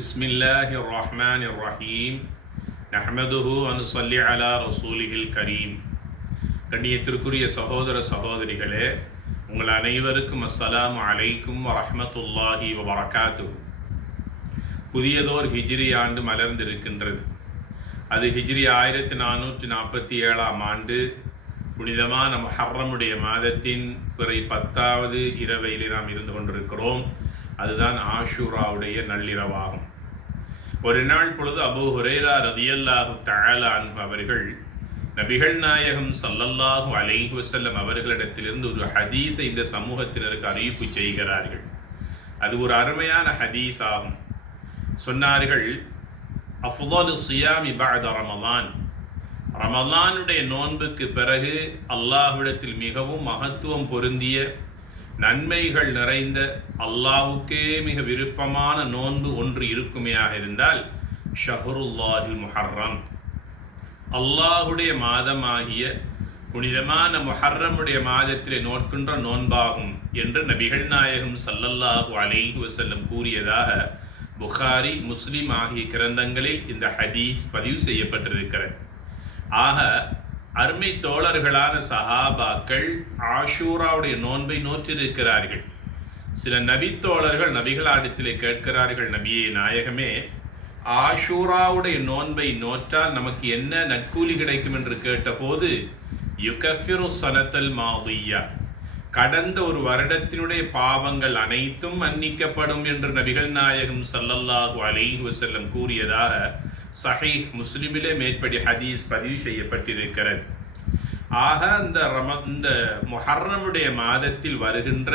பிஸ்மில்லாஹிர் ரஹ்மானிர் ரஹீம். நஹ்மதுஹு வ நுஸல்லி அலா ரசூலிஹில் கரீம். கண்ணியத்திற்குரிய சகோதர சகோதரிகளே, உங்கள் அனைவருக்கும் அஸ்ஸலாமு அலைக்கும் வரஹ்மத்துல்லாஹி வபரகாத்துஹு. புதியதோர் ஹிஜ்ரி ஆண்டு மலர்ந்திருக்கின்றது. அது ஹிஜ்ரி 1447 ஆண்டு புனிதமான முஹர்ரமுடைய மாதத்தின் பிறை 10வது இரவையிலே நாம் இருந்து கொண்டிருக்கிறோம். அதுதான் ஆஷூராவுடைய நள்ளிரவாகும். ஒரு நாள் பொழுது அபூ ஹுரைரா ரலியல்லாஹு தஆலா அன்ஹு அவர்கள் நபிகள் நாயகம் ஸல்லல்லாஹு அலைஹி வஸல்லம் அவர்களிடத்திலிருந்து ஒரு ஹதீஸை இந்த சமூகத்தினருக்கு அறிவிப்பு செய்கிறார்கள். அது ஒரு அருமையான ஹதீஸ் ஆகும். சொன்னார்கள், அஃதலு ஸியாமி பஅத ரமலான், ரமலானுடைய நோன்புக்கு பிறகு அல்லாஹ்விடத்தில் மிகவும் மகத்துவம் பொருந்திய நன்மைகள் நிறைந்த அல்லாஹ்வுக்கே மிக விருப்பமான நோன்பு ஒன்று இருக்குமேயாக இருந்தால் ஷஹ்ருல்லாஹில் முஹர்ரம், அல்லாஹுடைய மாதமாகிய புனிதமான முஹர்ரமுடைய மாதத்திலே நோட்கின்ற நோன்பாகும் என்று நபிகள் நாயகம் ஸல்லல்லாஹு அலைஹி வஸல்லம் கூறியதாக புகாரி, முஸ்லிம் ஆகிய கிரந்தங்களில் இந்த ஹதீஸ் பதிவு செய்யப்பட்டிருக்கிறது. ஆக அருமை தோழர்களான சஹாபாக்கள் ஆஷூராவுடைய நோன்பை நோற்றிருக்கிறார்கள். சில நபித்தோழர்கள் நபிகளாரிடத்திலே கேட்கிறார்கள், நபியே நாயகமே, ஆஷூராவுடைய நோன்பை நோற்றால் நமக்கு என்ன நற்கூலி கிடைக்கும் என்று கேட்டபோது, யுகஃபிரு ஸனத்தல் மாதிய்யா, கடந்த ஒரு வருடத்தினுடைய பாவங்கள் அனைத்தும் மன்னிக்கப்படும் என்று நபிகள் நாயகம் ஸல்லல்லாஹு அலைஹி வஸல்லம் கூறியதாக சஹீஹ் முஸ்லிமிலே மேற்படி ஹதீஸ் பதிவு செய்யப்பட்டிருக்கிறது. ஆக இந்த முஹர்ரமுடைய மாதத்தில் வருகின்ற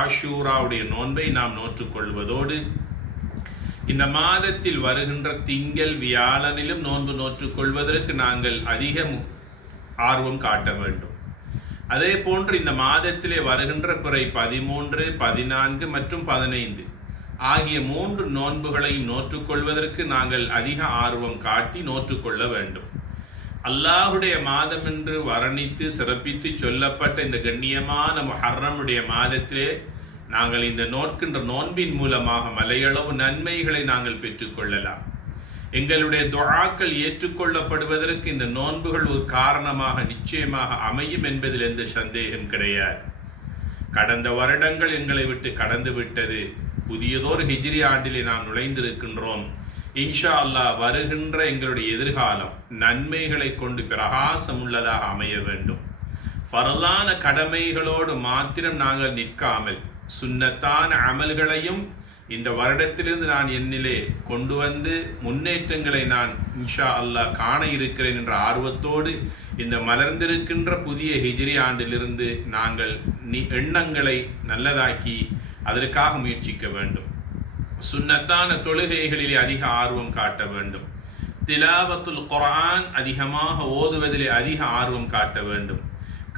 ஆஷூராவுடைய நோன்பை நாம் நோற்றுக்கொள்வதோடு இந்த மாதத்தில் வருகின்ற திங்கள் வியாழனிலும் நோன்பு நோற்றுக்கொள்வதற்கு நாங்கள் அதிக ஆர்வம் காட்ட வேண்டும். அதே போன்று இந்த மாதத்திலே வருகின்ற பிறை 13, 14 மற்றும் 15 ஆகிய 3 நோன்புகளையும் நோற்றுக்கொள்வதற்கு நாங்கள் அதிக ஆர்வம் காட்டி நோற்றுக்கொள்ள வேண்டும். அல்லாஹுடைய மாதம் என்று வர்ணித்து சிறப்பித்து சொல்லப்பட்ட இந்த கண்ணியமான முஹர்ரமுடைய மாதத்திலே நாங்கள் இந்த நோட்கின்ற நோன்பின் மூலமாக மலையளவு நன்மைகளை நாங்கள் பெற்றுக்கொள்ளலாம். எங்களுடைய துஆக்கள் ஏற்றுக்கொள்ளப்படுவதற்கு இந்த நோன்புகள் ஒரு காரணமாக நிச்சயமாக அமையும் என்பதில் எந்த சந்தேகம் கிடையாது. கடந்த வருடங்கள் எங்களை விட்டு கடந்து விட்டது. புதியதோர் ஹிஜ்ரி ஆண்டிலே நாம் நுழைந்திருக்கின்றோம். இன்ஷா அல்லாஹ் வருகின்ற எங்களுடைய எதிர்காலம் நன்மைகளை கொண்டு பிரகாசம் உள்ளதாக அமைய வேண்டும். ஃபர்லான கடமைகளோடு மாத்திரம் நாங்கள் நிற்காமல் சுன்னத்தான அமல்களையும் இந்த வருடத்திலிருந்து நான் என்னிலே கொண்டு வந்து முன்னேற்றங்களை நான் இன்ஷா அல்லாஹ் காண இருக்கிறேன் என்ற ஆர்வத்தோடு இந்த மலர்ந்திருக்கின்ற புதிய ஹிஜ்ரி ஆண்டிலிருந்து நாங்கள் எண்ணங்களை நல்லதாக்கி அதற்காக முயற்சிக்க வேண்டும். சுன்னத்தான தொழுகைகளிலே அதிக ஆர்வம் காட்ட வேண்டும். திலாவத்துல் குர்ஆன் அதிகமாக ஓதுவதிலே அதிக ஆர்வம் காட்ட வேண்டும்.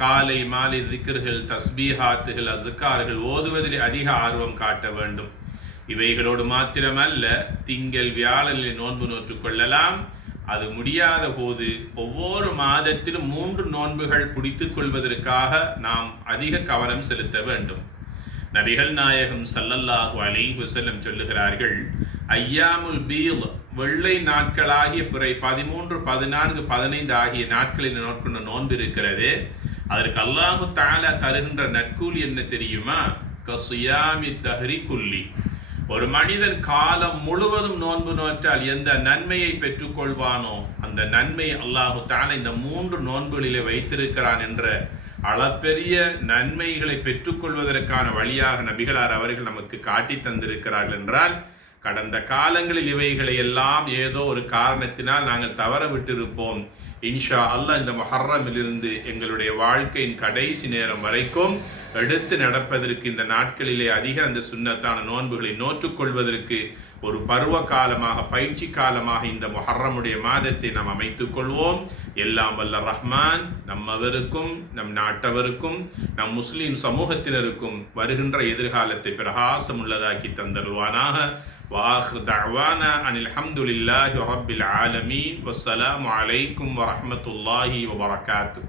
காலை மாலை திக்ர்கள், தஸ்பீஹாத்துகள், அஸ்கார்கள் ஓதுவதிலே அதிக ஆர்வம் காட்ட வேண்டும். இவைகளோடு மாத்திரமல்ல, திங்கள் வியாழனிலே நோன்பு நோற்றுக்கொள்ளலாம். அது முடியாத போது ஒவ்வொரு மாதத்திலும் 3 நோன்புகள் பிடித்து கொள்வதற்காக நாம் அதிக கவனம் செலுத்த வேண்டும். நபிகள் நாயகம் ஸல்லல்லாஹு அலைஹி வஸல்லம் சொல்லுகிறார்கள், ஐயாமுல் பீத், வெள்ளை நாட்களாகிய பிறை 13, 14, 15 ஆகிய நாட்களில் நோட்கொண்ட நோன்பு இருக்கிறது. அதற்கு அல்லாஹு தஆலா தருகின்ற நற்கூலி என்ன தெரியுமா? கஸியாமி தஹ்ரி குல்லி, ஒரு மனிதன் காலம் முழுவதும் நோன்பு நோற்றால் எந்த நன்மையை பெற்றுக்கொள்வானோ அந்த நன்மை அல்லாஹு தஆலா இந்த 3 நோன்புகளிலே வைத்திருக்கிறான் என்ற அளப்பெரிய நன்மைகளை பெற்றுக்கொள்வதற்கான வழியாக நபிகளார் அவர்கள் நமக்கு காட்டி தந்திருக்கிறார்கள் என்றால், கடந்த காலங்களில் இவைகளை எல்லாம் ஏதோ ஒரு காரணத்தினால் நாங்கள் தவற விட்டிருப்போம். இன்ஷா அல்லாஹ் இந்த முஹர்ரமிலிருந்து எங்களுடைய வாழ்க்கையின் கடைசி நேரம் வரைக்கும் எடுத்து நடப்பதற்கு இந்த நாட்களிலே அதிக அந்த சுன்னத்தான நோன்புகளை நோற்றுக்கொள்வதற்கு ஒரு பருவ காலமாக, பயிற்சி காலமாக இந்த முஹர்ரமுடைய மாதத்தை நாம் அமைத்துக் கொள்வோம். எல்லாம் வல்ல ரஹ்மான் நம்மவருக்கும், நம் நாட்டவருக்கும், நம் முஸ்லிம் சமூகத்தினருக்கும் வருகின்ற எதிர்காலத்தை பிரகாசம் உள்ளதாக்கி தந்தருவானாக. وآخر دعوانا أن الحمد لله رب العالمين والسلام عليكم ورحمة الله وبركاته.